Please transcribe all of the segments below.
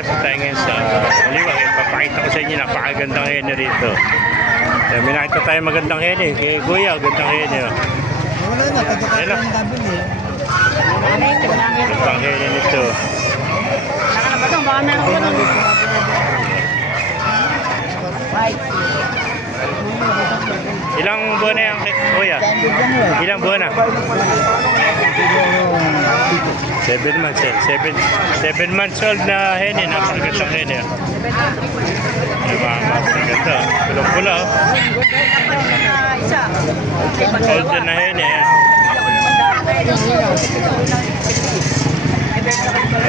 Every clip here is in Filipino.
Pumasok tayo ngayon sa Baliwag. Papakita ko sa inyo, napakagandang hene rito. May nakita tayo magandang hene. Kay Kuya, magandang hene. Wala na, pagkakataon ng gabi eh. Magandang hene nito. Saka na ba ito? Baka meron ko nun. Ilang buwan na yan, Kuya? Ilang buwan na? 7 months old. 7 months old na hene. Napakagandang hene. Napakaganda. Pulang-pula. Old na hene.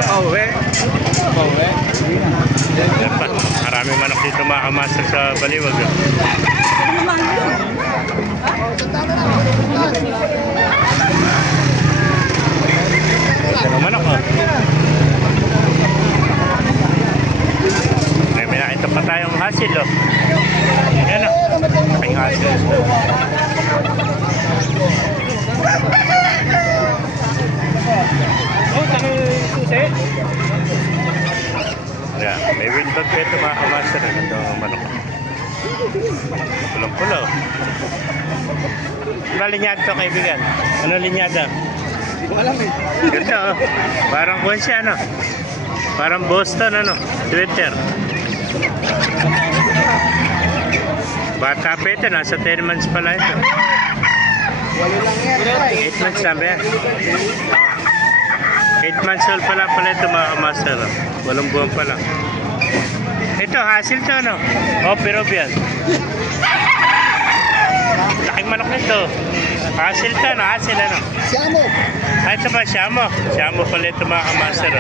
Pauwi. Pauwi. Maraming manok dito makamaster sa Baliwag. Ito naman manok. May nakita pa tayong hasil. Yan o. Aking hasil. Yeah, may windbag pa ito mga kamaster. Ito ang manok. Pulang-pulaw. Ano linyada ito, kaibigan? Ano linyada? Alam eh. Ganda oh. Parang konsya ano. Parang Boston ano. Twitter. Bata pa ito. Nasa 10 months pala ito. Walo lang yan. 8 months sabi yan. 8 months old pala ito mga kamaster. 8 buwan pala. Ito, hasil to ano? O, Peruvian. Laking manok nito. Hasil to ano? Hasil ano? Siamo. Ito ba, Siamo? Siamo pala ito mga kamaster.